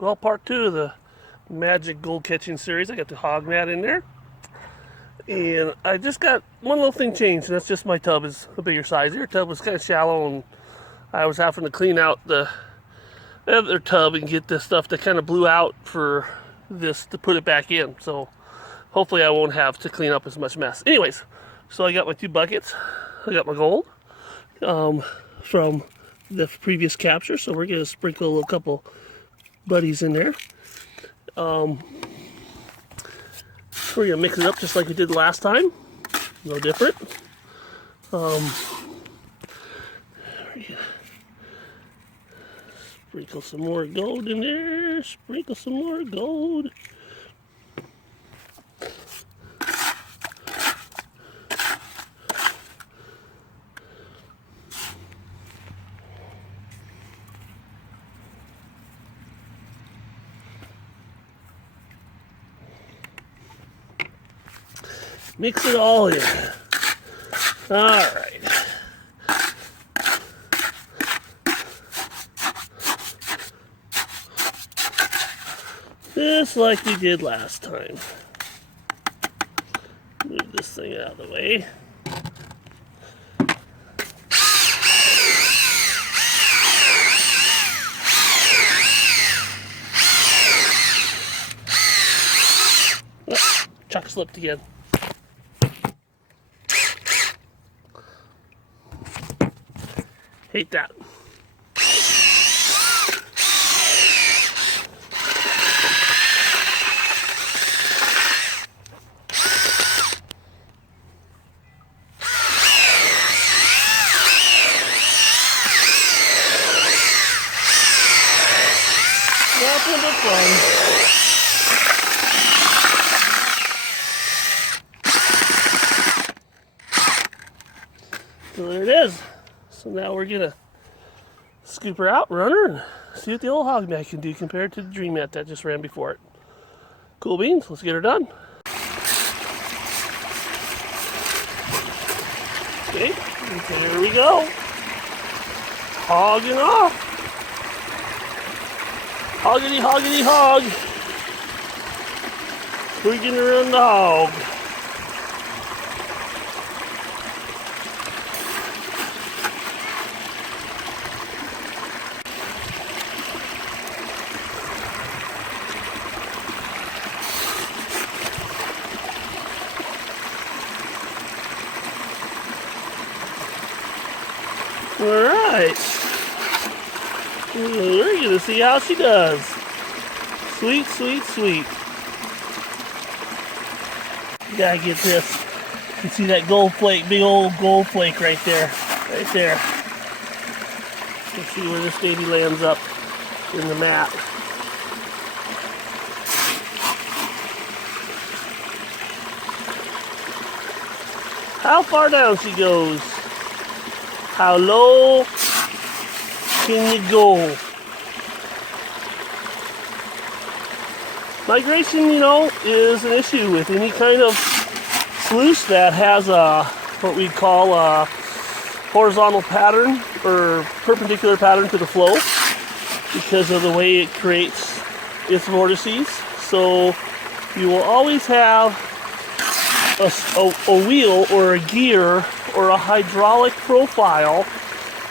Well, part 2 of the Magic Gold Catching series. I got the hog mat in there. And I just got one little thing changed, and that's just my tub is a bigger size. Your tub was kind of shallow, and I was having to clean out the other tub and get the stuff that kind of blew out for this to put it back in. So hopefully I won't have to clean up as much mess. Anyways, so I got my 2 buckets. I got my gold from the previous capture, so we're going to sprinkle a couple buddies in there. We're going to mix it up just like we did last time. No different. Sprinkle some more gold in there. Sprinkle some more gold. Mix it all in. All right. Just like we did last time. Move this thing out of the way. Oh, chuck slipped again. Hate that. Nothing but fun. So there it is. So now we're gonna scoop her out, run her, and see what the old hog mat can do compared to the dream mat that just ran before it. Cool beans, let's get her done. Okay, there we go. Hogging off. Hoggity, hoggity, hog. We're gonna run the hog. Alright. We're going to see how she does. Sweet, sweet, sweet. You gotta get this. You can see that gold flake, big old gold flake right there. Right there. Let's see where this baby lands up in the mat. How far down she goes. How low can you go? Migration, you know, is an issue with any kind of sluice that has a, what we call a horizontal pattern or perpendicular pattern to the flow because of the way it creates its vortices. So you will always have a wheel or a gear or a hydraulic profile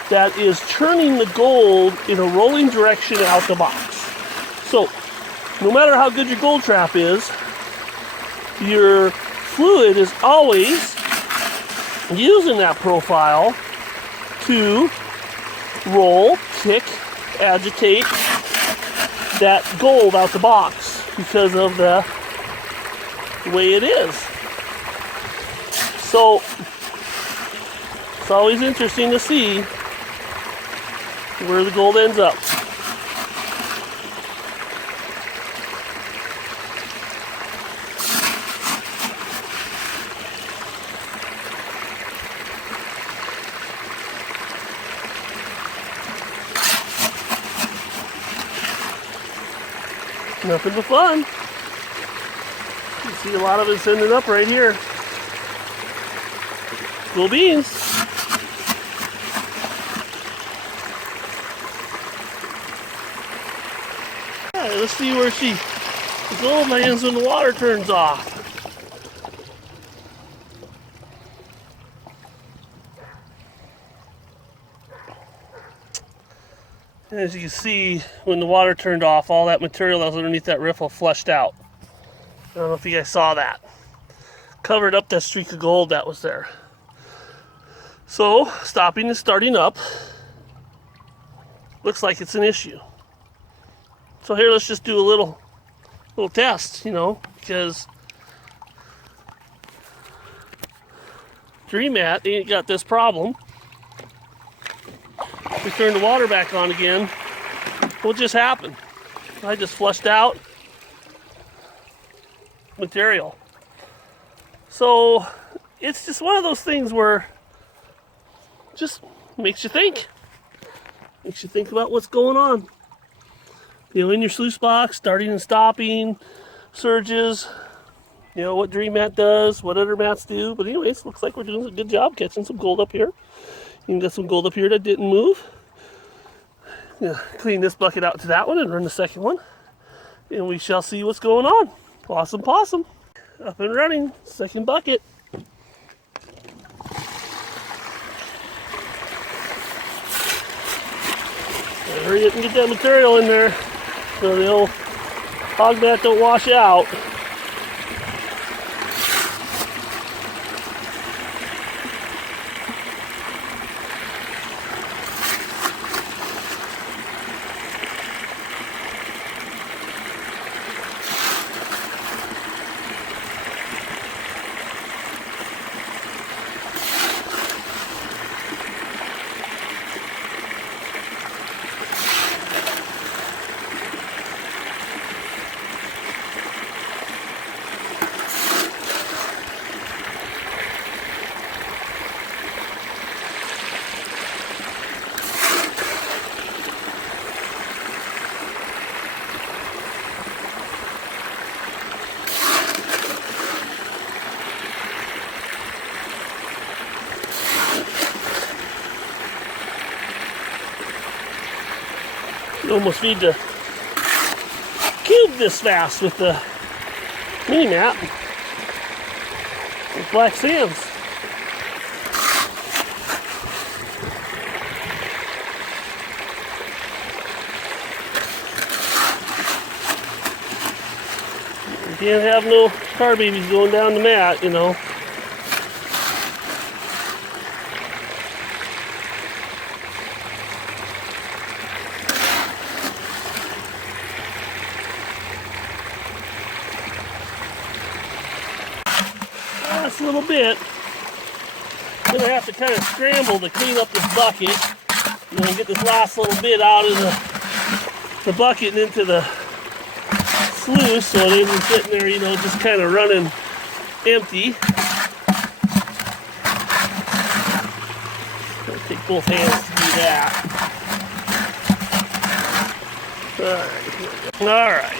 that is churning the gold in a rolling direction out the box. So, no matter how good your gold trap is, your fluid is always using that profile to roll, kick, agitate that gold out the box because of the way it is. So, it's always interesting to see where the gold ends up. Nothing but fun. You see a lot of it's ending up right here. Cool beans. let's see where the gold lands when the water turns off. And as you can see, when the water turned off, all that material that was underneath that riffle flushed out. I don't know if you guys saw that. Covered up that streak of gold that was there. So, stopping and starting up looks like it's an issue. So here, let's just do a little test, you know, because Dream Mat ain't got this problem. We turn the water back on again. What just happened? I just flushed out material. So it's just one of those things where just makes you think. Makes you think about what's going on. You know, in your sluice box, starting and stopping, surges, you know, what Dream Mat does, what other mats do. But anyways, looks like we're doing a good job catching some gold up here. You got some gold up here that didn't move. Yeah, clean this bucket out to that one and run the second one. And we shall see what's going on. Awesome possum. Up and running. Second bucket. Hurry up and get that material in there so the old hog mat don't wash out. You almost need to cube this fast with the mini mat with black sands. You can't have no car babies going down the mat, you know. A little bit. I'm gonna have to kind of scramble to clean up this bucket. You know, get this last little bit out of the bucket and into the sluice so it isn't sitting there, you know, just kind of running empty. I'll take both hands to do that. All right.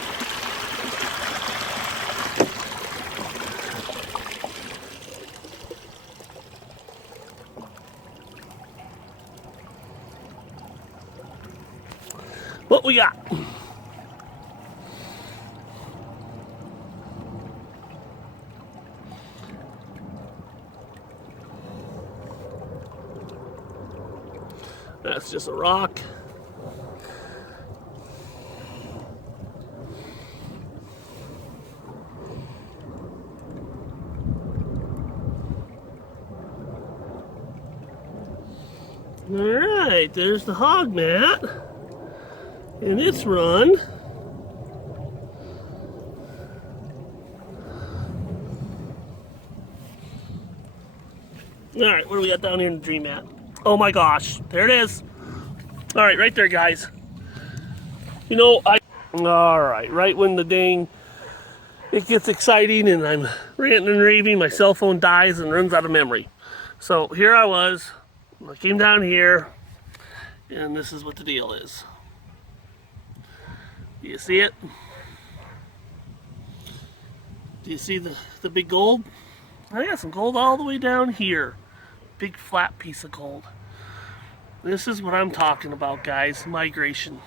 What we got? That's just a rock. All right, there's the hog mat. And it's run. All right, what do we got down here in the Dream Mat? Oh my gosh, there it is. All right there, guys. You know, all right when the dang, it gets exciting and I'm ranting and raving, my cell phone dies and runs out of memory. So here I was, I came down here, and this is what the deal is. Do you see it? Do you see the big gold? I got some gold all the way down here. Big flat piece of gold. This is what I'm talking about, guys. Migration.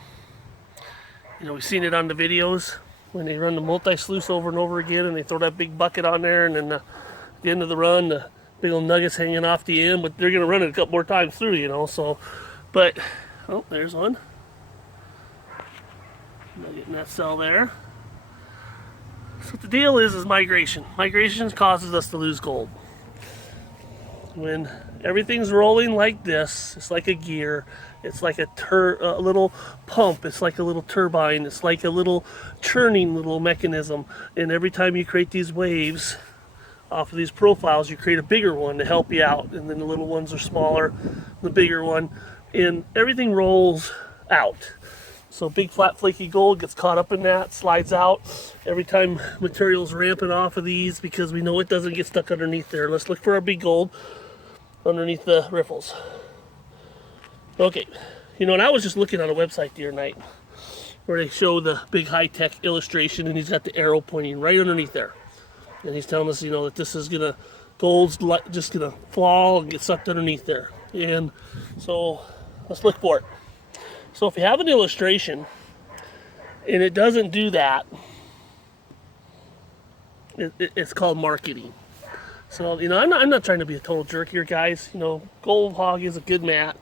You know, we've seen it on the videos when they run the multi-sluice over and over again, and they throw that big bucket on there, and then at the end of the run, the big old nuggets hanging off the end. But they're going to run it a couple more times through, you know. So, but oh, there's one. Nugget in that cell there. So what the deal is migration. Migration causes us to lose gold. When everything's rolling like this, it's like a gear. It's like a little pump. It's like a little turbine. It's like a little churning little mechanism. And every time you create these waves off of these profiles, you create a bigger one to help you out. And then the little ones are smaller, the bigger one. And everything rolls out. So big flat flaky gold gets caught up in that, slides out. Every time material's ramping off of these, because we know it doesn't get stuck underneath there. Let's look for our big gold underneath the riffles. Okay, you know, and I was just looking on a website the other night where they show the big high-tech illustration, and he's got the arrow pointing right underneath there. And he's telling us, you know, that this is gonna, gold's just gonna fall and get sucked underneath there. And so let's look for it. So if you have an illustration and it doesn't do that, it's called marketing. So, you know, I'm not trying to be a total jerk here, guys. You know, Gold Hog is a good mat.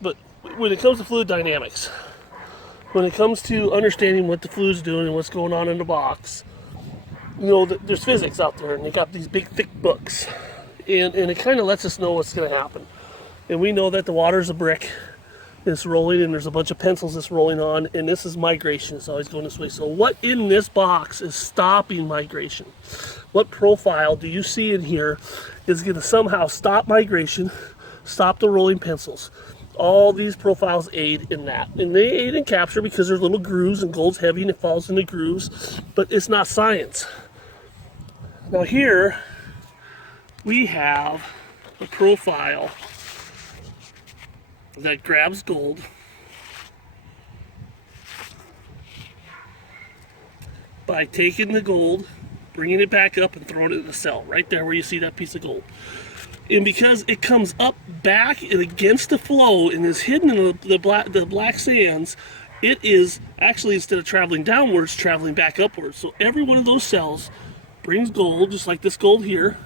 But when it comes to fluid dynamics, when it comes to understanding what the fluid's doing and what's going on in the box, you know, there's physics out there, and they got these big, thick books. And it kind of lets us know what's going to happen. And we know that the water's a brick. It's rolling, and there's a bunch of pencils that's rolling on, and this is migration. It's always going this way. So what in this box is stopping migration? What profile do you see in here is going to somehow stop migration, stop the rolling pencils? All these profiles aid in that. And they aid in capture because there's little grooves, and gold's heavy and it falls into grooves, but it's not science. Now here we have a profile that grabs gold, by taking the gold, bringing it back up, and throwing it in the cell right there where you see that piece of gold. And because it comes up back and against the flow and is hidden in the black sands, it is actually, instead of traveling downwards, traveling back upwards. So every one of those cells brings gold, just like this gold here,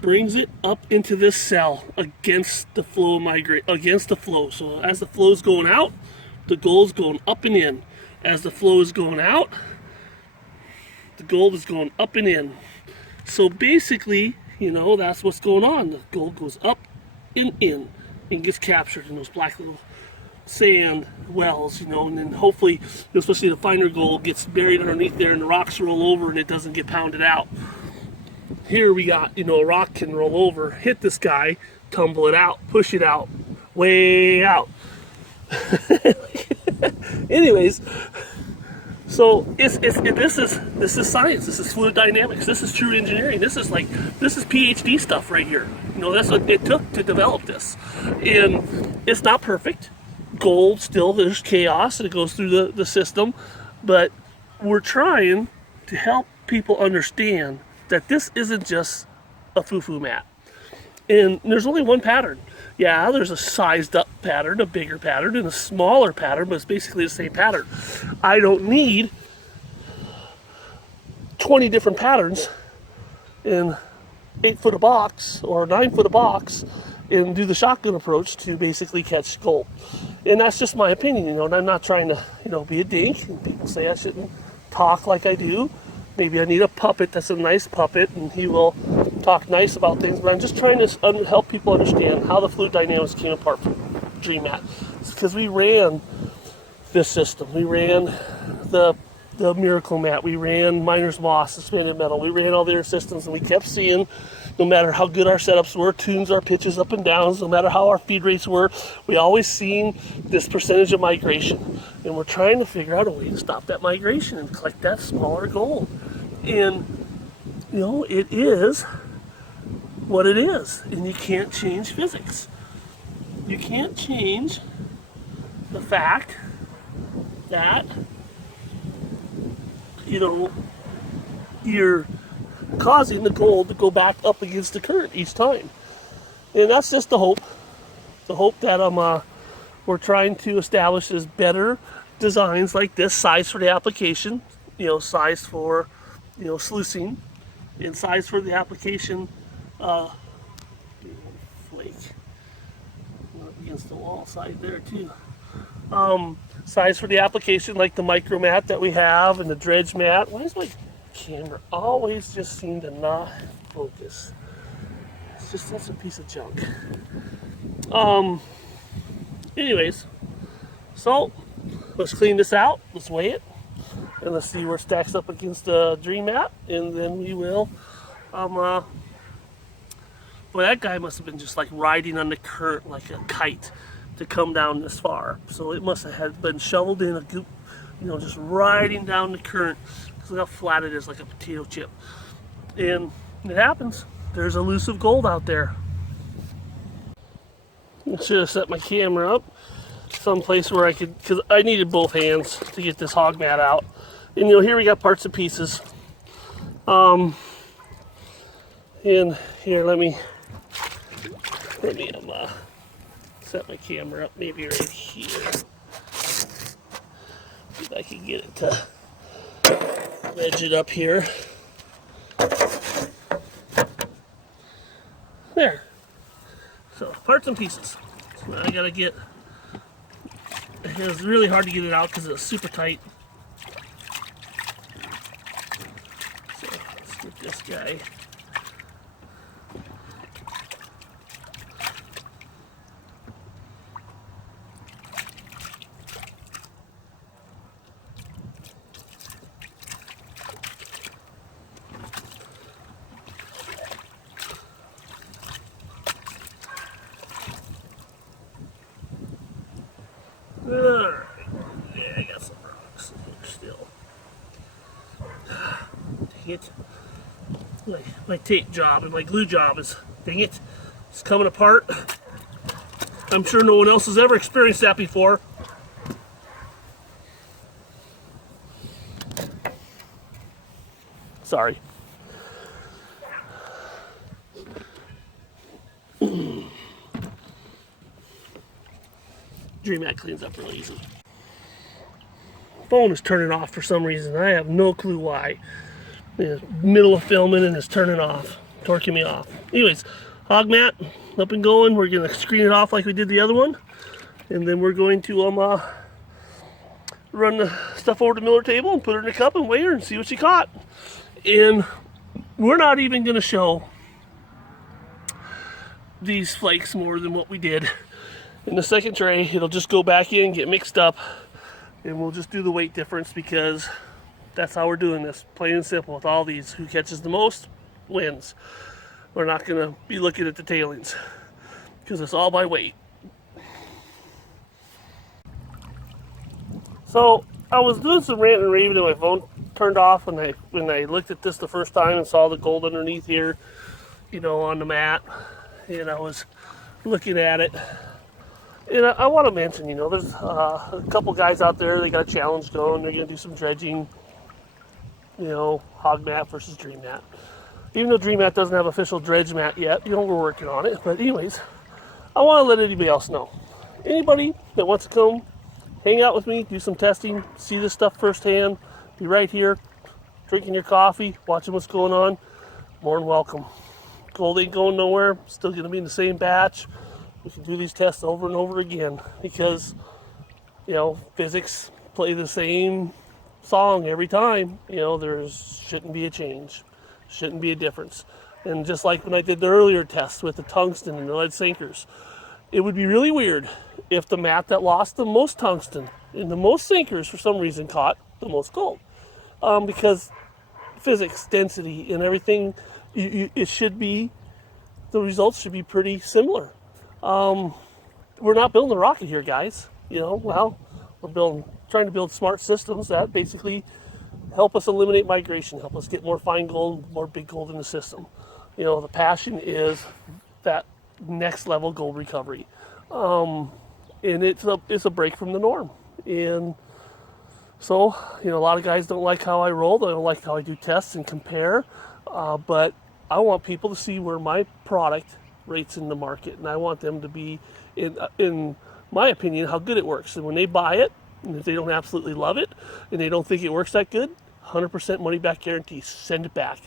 brings it up into this cell against the flow, against the flow. So as the flow is going out, the gold's going up and in. As the flow is going out, the gold is going up and in. So basically, you know, that's what's going on. The gold goes up and in and gets captured in those black little sand wells, you know, and then hopefully, especially the finer gold, gets buried underneath there and the rocks roll over and it doesn't get pounded out. Here we got, you know, a rock can roll over, hit this guy, tumble it out, push it out, way out. Anyways, so this is science. This is fluid dynamics. This is true engineering. This is PhD stuff right here. You know, that's what it took to develop this. And it's not perfect. Gold still, there's chaos and it goes through the system, but we're trying to help people understand that this isn't just a foo-foo mat. And there's only one pattern. Yeah, there's a sized up pattern, a bigger pattern, and a smaller pattern, but it's basically the same pattern. I don't need 20 different patterns in 8 foot a box or 9 foot a box and do the shotgun approach to basically catch gold. And that's just my opinion, you know, and I'm not trying to, you know, be a dink. And people say I shouldn't talk like I do. Maybe I need a puppet that's a nice puppet and he will talk nice about things, but I'm just trying to help people understand how the fluid dynamics came apart from Dream Mat. It's because we ran this system. We ran the Miracle Mat. We ran Miner's Moss, Suspended Metal. We ran all their systems, and we kept seeing, no matter how good our setups were, tunes our pitches up and downs, no matter how our feed rates were, we always seen this percentage of migration. And we're trying to figure out a way to stop that migration and collect that smaller gold. And, you know, it is what it is, and you can't change physics. You can't change the fact that, you know, you're causing the gold to go back up against the current each time. And that's just the hope that we're trying to establish is better designs like this, size for the application, size for, sluicing, and size for the application, flake, against the wall side there too. Size for the application like the micro mat that we have and the dredge mat. Why does my camera always just seem to not focus? It's just such a piece of junk. Anyways, so let's clean this out, let's weigh it, and let's see where it stacks up against the dream mat, and then we will, boy, that guy must have been just like riding on the current like a kite to come down this far. So it must have been shoveled in a goop, just riding down the current. Because look how flat it is, like a potato chip. And it happens. There's elusive gold out there. I should have set my camera up someplace where I could, because I needed both hands to get this hog mat out. And here we got parts and pieces. And here, let me set my camera up maybe right here. See if I can get it to wedge it up here. There. So, parts and pieces. So now I gotta get, it was really hard to get it out because it was super tight. So, let's get this guy. Alright, yeah, I got some rocks in here still. Dang it. My tape job and my glue job is, dang it, it's coming apart. I'm sure no one else has ever experienced that before. Sorry. Dream Mat cleans up really easy. Phone is turning off for some reason. I have no clue why. In the middle of filming and it's turning off, torquing me off. Anyways, hog mat up and going. We're gonna screen it off like we did the other one, and then we're going to run the stuff over to the miller table and put her in a cup and weigh her and see what she caught. And we're not even gonna show these flakes more than what we did in the second tray. It'll just go back in, get mixed up, and we'll just do the weight difference because that's how we're doing this, plain and simple. With all these, who catches the most wins. We're not gonna be looking at the tailings because it's all by weight. So I was doing some ranting and raving and my phone turned off when I looked at this the first time and saw the gold underneath here, on the mat, and I was looking at it. And I want to mention, there's a couple guys out there, they got a challenge going, they're going to do some dredging, hog mat versus dream mat. Even though dream mat doesn't have official dredge mat yet, we're working on it. But anyways, I want to let anybody else know. Anybody that wants to come hang out with me, do some testing, see this stuff firsthand, be right here, drinking your coffee, watching what's going on, more than welcome. Gold ain't going nowhere, still going to be in the same batch. We can do these tests over and over again because, physics play the same song every time. There shouldn't be a change, shouldn't be a difference. And just like when I did the earlier tests with the tungsten and the lead sinkers, it would be really weird if the mat that lost the most tungsten and the most sinkers for some reason caught the most gold. Because physics, density, and everything, it should be, the results should be pretty similar. We're not building a rocket here, guys. We're trying to build smart systems that basically help us eliminate migration, help us get more fine gold, more big gold in the system. The passion is that next level gold recovery. And it's a break from the norm. And so, a lot of guys don't like how I roll, they don't like how I do tests and compare, but I want people to see where my product rates in the market, and I want them to be, in my opinion, how good it works. And when they buy it, And if they don't absolutely love it and they don't think it works that good, 100% money back guarantee. Send it back.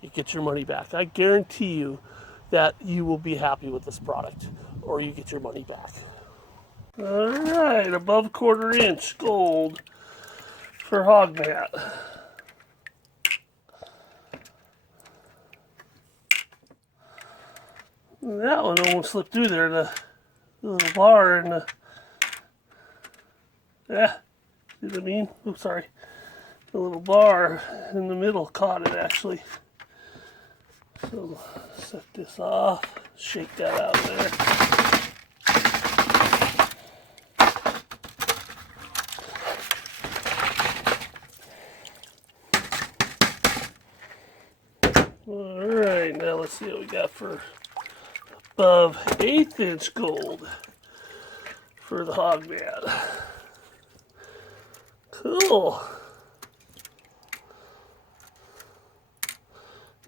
You get your money back. I guarantee you that you will be happy with this product, or you get your money back. All right, above 1/4 inch gold for hog mat. That one almost slipped through there, the little bar and the, see what I mean? Oops, sorry. The little bar in the middle caught it actually. So set this off, shake that out there. Alright, now let's see what we got for above 1/8 inch gold for the hog mat. Cool.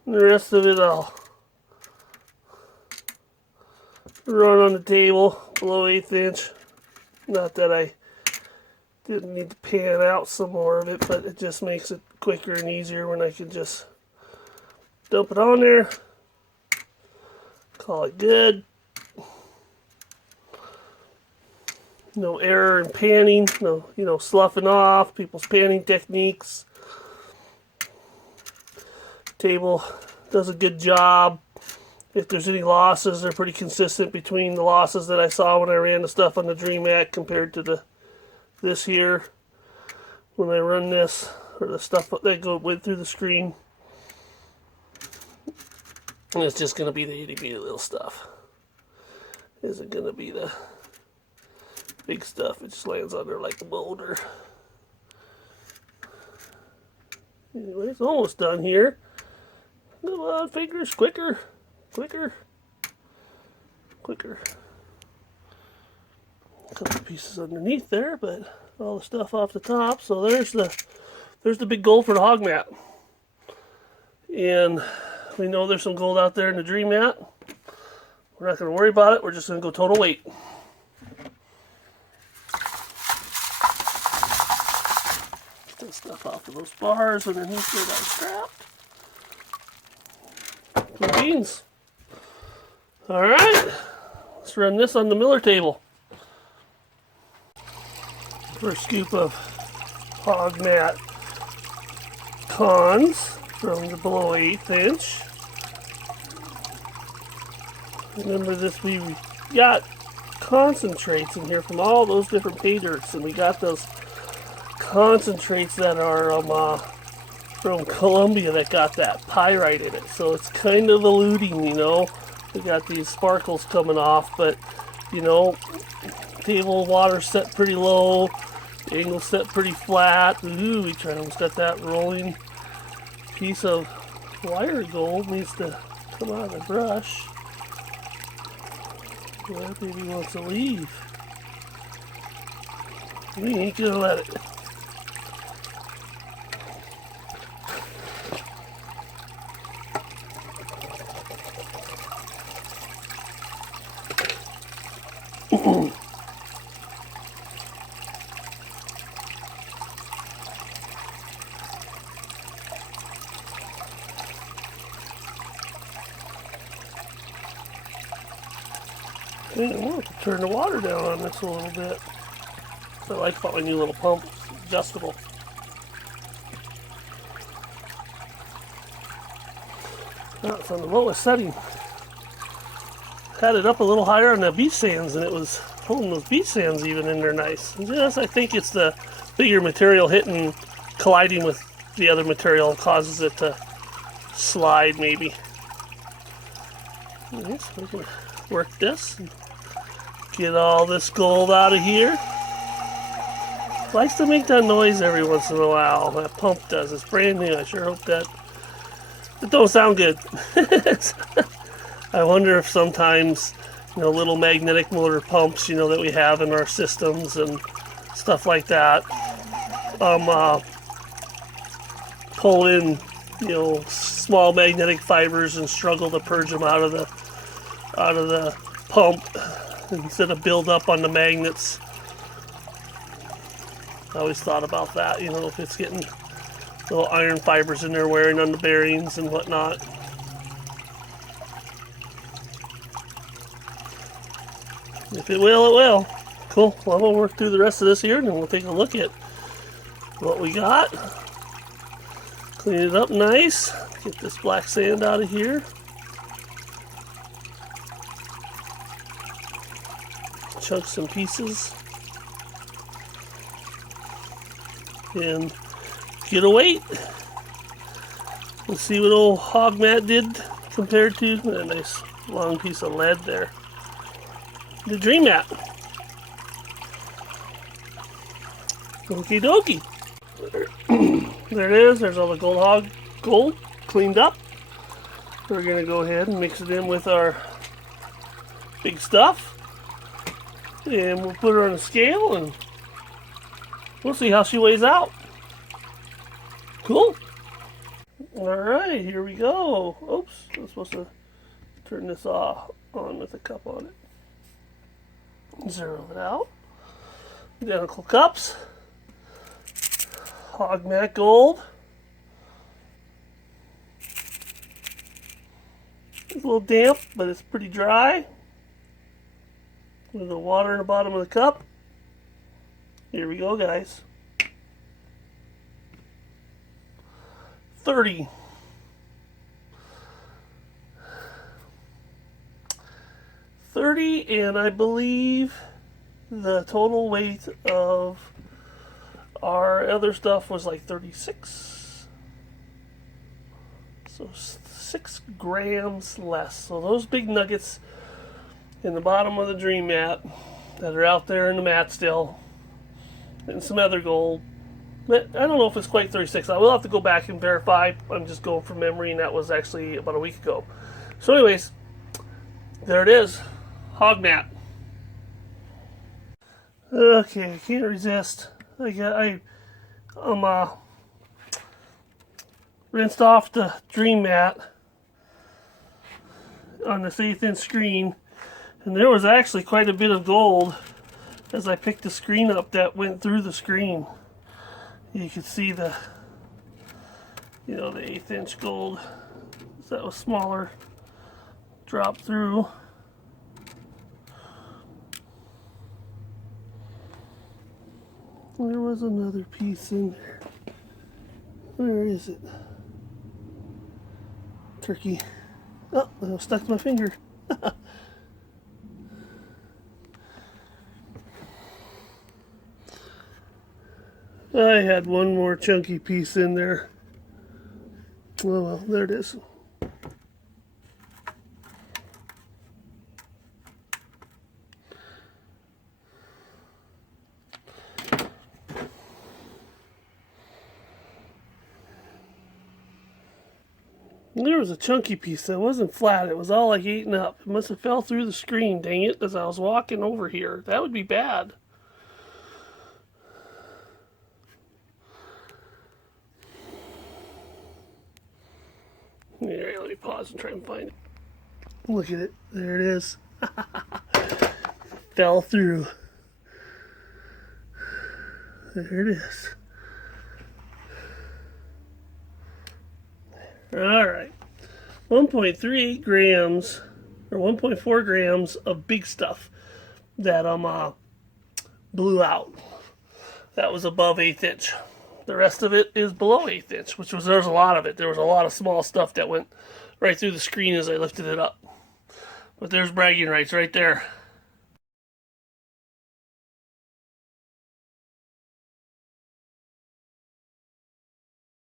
And the rest of it I'll run on the table below 1/8 inch. Not that I didn't need to pan out some more of it, but it just makes it quicker and easier when I can just dump it on there. Call it good. No error in panning, no, sloughing off, people's panning techniques. Table does a good job. If there's any losses, they're pretty consistent between the losses that I saw when I ran the stuff on the Dream Mat compared to this here. When I run this, or the stuff that went through the screen. And it's just going to be the itty bitty little stuff. Isn't going to be the big stuff. It just lands on there like a boulder. Anyways, almost done here. Come on, fingers, quicker, quicker, quicker. A couple pieces underneath there, but all the stuff off the top. So there's the big gold for the hog mat. And we know there's some gold out there in the Dream Mat. We're not going to worry about it. We're just going to go total weight. Get that stuff off of those bars underneath where that strapped. Blue beans. All right. Let's run this on the Miller table. First scoop of hog mat cons from the below 1/8 inch. Remember this, we got concentrates in here from all those different pay dirts, and we got those concentrates that are from Colombia that got that pyrite in it. So it's kind of eluting, We got these sparkles coming off, but table water set pretty low, angle set pretty flat. Ooh, we almost got that rolling piece of wire gold needs to come out of the brush. That baby wants to leave. We ain't gonna let it. I want to turn the water down on this a little bit. I like about my new little pump. It's adjustable. Now it's on the lowest setting. Had it up a little higher on the beach sands, and it was holding those beach sands even in there nice. And yes, I think it's the bigger material hitting, colliding with the other material causes it to slide maybe. Okay, so we can work this and get all this gold out of here. Likes to make that noise every once in a while. That pump does. It's brand new. I sure hope that it don't sound good. I wonder if sometimes, little magnetic motor pumps, that we have in our systems and stuff like that, pull in, small magnetic fibers and struggle to purge them out of the pump instead of build up on the magnets. I always thought about that, you know, if it's getting little iron fibers in there wearing on the bearings and whatnot. If it will, it will. Cool. Well, I'm going to work through the rest of this here and then we'll take a look at what we got. Clean it up nice. Get this black sand out of here. Chunk some pieces. And get a weight. Let's see what old Hog Mat did compared to that nice long piece of lead there. The Dream Mat. Okie dokie. There it is. There's all the gold cleaned up. We're going to go ahead and mix it in with our big stuff. And we'll put her on a scale and we'll see how she weighs out. Cool. Alright, here we go. Oops, I'm supposed to turn this off on with a cup on it. Zero it out. Identical cups. Hog Mat Gold. It's a little damp, but it's pretty dry. With the water in the bottom of the cup. Here we go, guys. 30. 30, and I believe the total weight of our other stuff was like 36. So 6 grams less. So those big nuggets in the bottom of the Dream Mat that are out there in the mat still, and some other gold. But I don't know if it's quite 36. I will have to go back and verify. I'm just going from memory, and that was actually about a week ago. So anyways, there it is. Hog Mat. Okay, I can't resist. I'm rinsed off the Dream Mat on this 1/8 inch screen, and there was actually quite a bit of gold as I picked the screen up that went through the screen. You could see the, the 1/8 inch gold, so that was smaller, dropped through. There was another piece in there. Where is it? Turkey. Oh, I stuck to my finger. I had one more chunky piece in there. Oh well, there it is. There was a chunky piece that wasn't flat. It was all like eaten up. It must have fell through the screen, dang it, as I was walking over here. That would be bad. Here, let me pause and try and find it. Look at it. There it is. Fell through. There it is. Alright. 1.3 grams or 1.4 grams of big stuff that blew out. That was above 1/8 inch. The rest of it is below 1/8 inch, there's a lot of it. There was a lot of small stuff that went right through the screen as I lifted it up. But there's bragging rights right there.